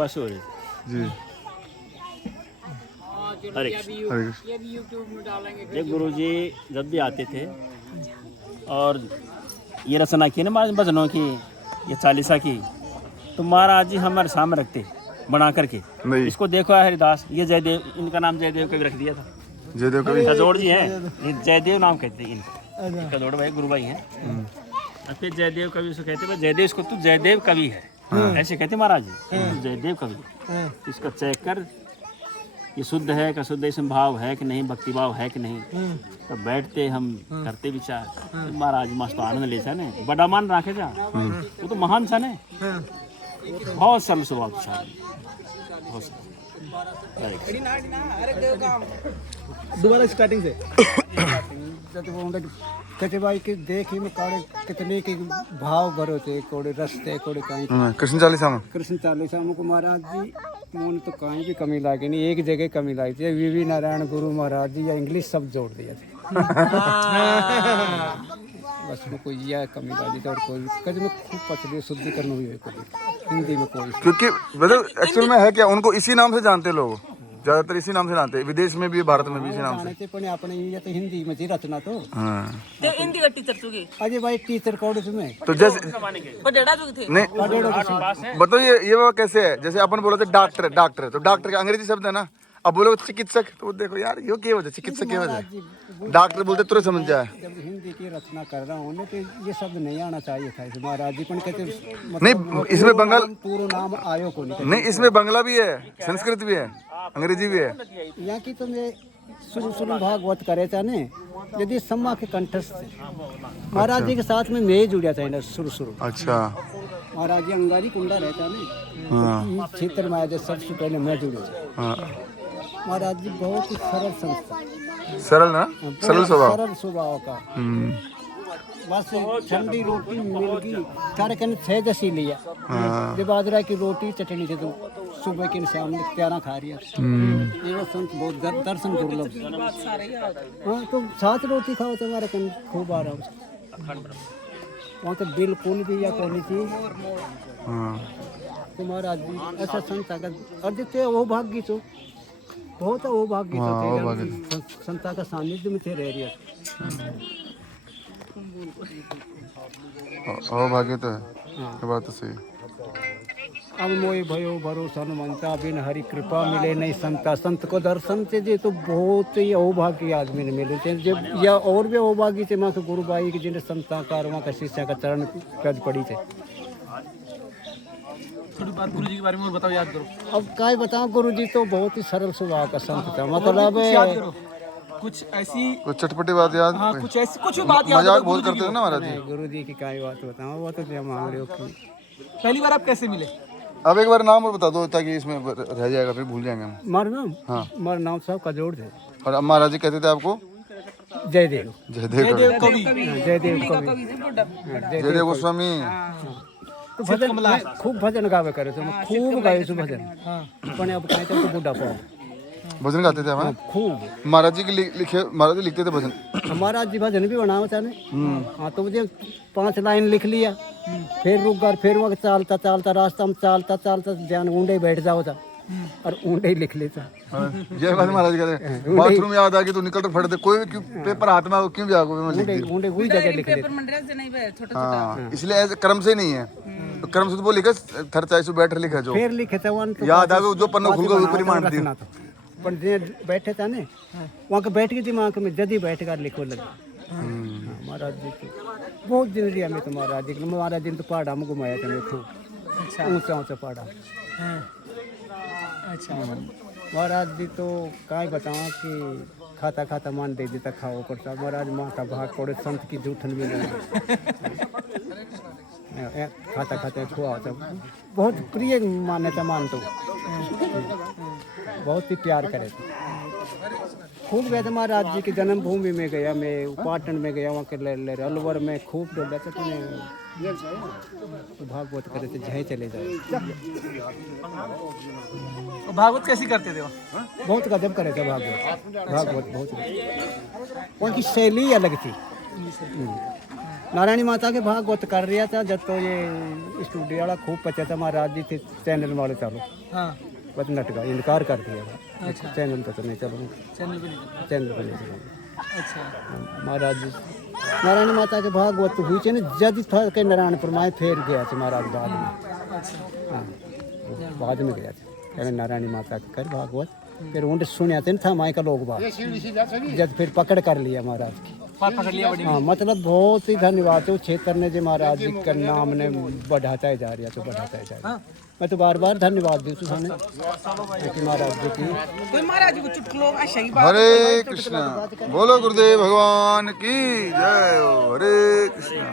बस हो रही जी। हरे ये गुरु जी जब भी आते थे और ये रचना की ना महाराज भजनों की, ये चालीसा की, तो महाराज जी हमारे सामने रखते बना करके। नहीं। इसको देखो हरिदास, ये जयदेव, इनका नाम जयदेव कवि रख दिया था। जयदेव कवि कजोड़ जी हैं, ये जयदेव नाम कहते हैं इनको। कजोड़ भाई गुरु भाई हैं। और फिर जयदेव कवि उसको कहते हैं जयदेव, इसको तू जयदेव कवि है, ऐसे कहते महाराज जी। तू जयदेव कवि, इसका चेक कर ये शुद्ध है का शुद्ध, इसमें भाव है कि नहीं, भक्ति भाव है कि नहीं। तो बैठते हम करते विचार, तो महाराज मस्त आनंद ले सा ने, बड़ा मान रखे जा, वो तो महान सा ने, बहुत सरल स्वभाव था, बहुत सरल। दोबारा स्टार्टिंग से कचे भाई के देख ही में काड़े कितने के भाव भरो थे, कोड़े रस्ते कोड़े कहीं कृष्ण चालीसा में। कृष्ण चालीसा में को महाराज जी मोन तो कहीं भी कमी लागे नहीं, एक जगह कमी लाई थी, वीवी नारायण गुरु महाराज जी या इंग्लिश सब जोड़ दिया था। बस में कोई यह कमी लाई थी और कोई कज में खूब पचली शुद्धिकरण हुई है, कोई हिंदी में कोई, क्योंकि मतलब एक्चुअल में है क्या, उनको इसी नाम से जानते लोग, ज्यादातर इसी नाम से जानते हैं, विदेश में भी भारत में भी इसी नाम से। पण अपने ये तो हिंदी में जी रचना तो ते हिंदी का टीचर चुके अजय भाई टीचर कोड में तो जैसे बडेड़ा चुके थे। नहीं बताओ ये वो कैसे है, जैसे अपन बोले थे डॉक्टर, डॉक्टर तो डॉक्टर का अंग्रेजी शब्द है ना, अब बोलो चिकित्सक तो देखो यार ये क्या वजह, चिकित्सक क्या वजह, डॉक्टर बोलते तुरंत समझ जाए। जब हिंदी की रचना कर रहा हूँ तो ये शब्द नहीं आना चाहिए था, महाराज जी पण कहते नहीं इसमें बंगाल पूरा नाम आयो को नहीं, इसमें बंगला भी है, संस्कृत भी है, अंग्रेजी भी है। यहाँ की तो मैं शुरू भागवत करे था ने, यदि सम्मा के कंठस्थ महाराज जी के साथ में मैं जुड़ा था शुरू। अच्छा महाराज जी अंगारी कुंडा रहता ने, क्षेत्र में आया सबसे पहले मैं जुड़ा। महाराज जी बहुत ही सरल संस्था, सरल ना, सरल स्वभाव, सरल स्वभाव का। बस ठंडी रोटी मिल गई, सारे कहने 6 जैसी लिया, जब बाजरा की रोटी चटनी से तो सुबह के शाम में 11 खा रही है। ये वो संत बहुत दर्शन दुर्लभ। हाँ तो 7 रोटी खाओ तो हमारे कन खूब आ रहा, वहाँ तो बिल्कुल भी या कोनी थी। तो महाराज जी ऐसा संत अगर अद्वितीय वो भाग्य तो बहुत वो भाग्य तो संता का सानिध्य में थे रह रही भाग्य तो है, ये बात तो सही। अब मोय भयो भरोसा हनुमंता, बिन हरि कृपा मिले नहीं संता, संत को दर्शन से जे तो बहुत ही अभाग्य आदमी ने मिले थे, जब या और भी अभाग्य थे माँ के गुरु भाई के जिन्हें संता कारवा का शिष्य का चरण कद पड़ी थे। थोड़ी बात गुरु जी के बारे में और बताओ, याद करो। अब क्या बताओ, गुरु जी तो बहुत ही सरल स्वभाव का संत था, मतलब याद करो कुछ ऐसी, कुछ चटपटी बात याद। हाँ कुछ ऐसी कुछ भी बात याद। मजाक बहुत करते थे ना महाराज जी। गुरु जी की क्या बात बताओ, वो तो क्या मान रहे हो कि पहली बार आप कैसे मिले? अब एक बार नाम और बता दो ताकि इसमें रह जाएगा, फिर भूल जाएंगे हम। मारा नाम? हाँ मारा नाम साहब का जोड़ थे। और अब महाराज जी कहते थे आपको जयदेव, जयदेव कवि, जयदेव कवि, जयदेव गोस्वामी। तो भजन खूब भजन गावे करे थे, खूब गाए थे भजन। पण अब कहते तो बुढ़ा पाओ भजन गाते थे हमारे खूब। महाराज जी के लिखे, महाराज जी लिखते थे भजन। महाराज जी भजन भी बनाओ था ने। हाँ तो मुझे 5 लाइन लिख लिया, फिर रुक कर फिर वक्त चालता चालता रास्ता में चालता चालता ध्यान ऊंडे बैठ जाओ था और ऊंडे ही लिख लेता। ये बात महाराज कहते हैं, बाथरूम याद आ गई तो निकल फट दे, कोई क्यों पेपर हाथ में क्यों भी आगो में लिख दी। ऊंडे वही जगह लिख लेते। हाँ इसलिए ऐसे क्रम से नहीं है, तो क्रम से तो वो लिखा थर चाय से बैठ लिखा जो फिर लिखे थे वन तो याद आ गया, जो पन्ना खुल गया ऊपर ही मान दिया। पर जे बैठे था ने, वहाँ के बैठ के दिमाग में जदी बैठ कर लिखो लगे। महाराज जी तो बहुत दिन रिया में तो महाराज जी ने तो पहाड़ा में घुमाया था मैं खूब, ऊंचा ऊंचा पहाड़ा। अच्छा महाराज जी तो क्या बताऊँ कि खाता खाता मान दे देता खाओ करता। महाराज माँ का भाग पड़े संत की जूठन भी नहीं, खाता खाता खुआ होता, बहुत प्रिय मान्यता मानतो, बहुत ही प्यार करे थे खूब। गए थे महाराज जी की जन्मभूमि में गया मैं, पाटन में गया, वहाँ के अलवर में खूब डोला था। तो भागवत करे थे, जहाँ चले जाओ। भागवत कैसी करते थे वहाँ? बहुत गजब करे थे भागवत, भागवत बहुत, उनकी शैली अलग थी। नारायणी माता के भागवत कर रहा था जब तो ये स्टूडियो वाला खूब पचा था महाराज जी थे चैनल वाले चलो हाँ बस नटका इनकार कर दिया था। अच्छा चैनल पे तो नहीं चलूँगा, चैनल पे नहीं करते। चैनल पे नहीं चलूँगा। अच्छा महाराज जी नारायणी माता के भागवत हुई थे ना जब था के नारायणपुर में फिर गया था महाराज बाद में। अच्छा हाँ वो बाद में गया था कहने नारायणी माता के कर भागवत फिर उन्हें सुनया था था माई का लोग बात जब फिर पकड़ कर लिया महाराज की। बात पकड़ लिया बड़ी। हाँ मतलब बहुत ही धन्यवाद है उस क्षेत्र ने जो महाराज जी का नाम ने बढ़ाता ही जा रहा तो बढ़ाता ही जा रहा। मैं तो बार बार धन्यवाद दूँ सुने महाराज जी की। कोई महाराज जी को चुटकुलों का सही बात हरे कृष्णा बोलो गुरुदेव भगवान की जय हो। हरे कृष्णा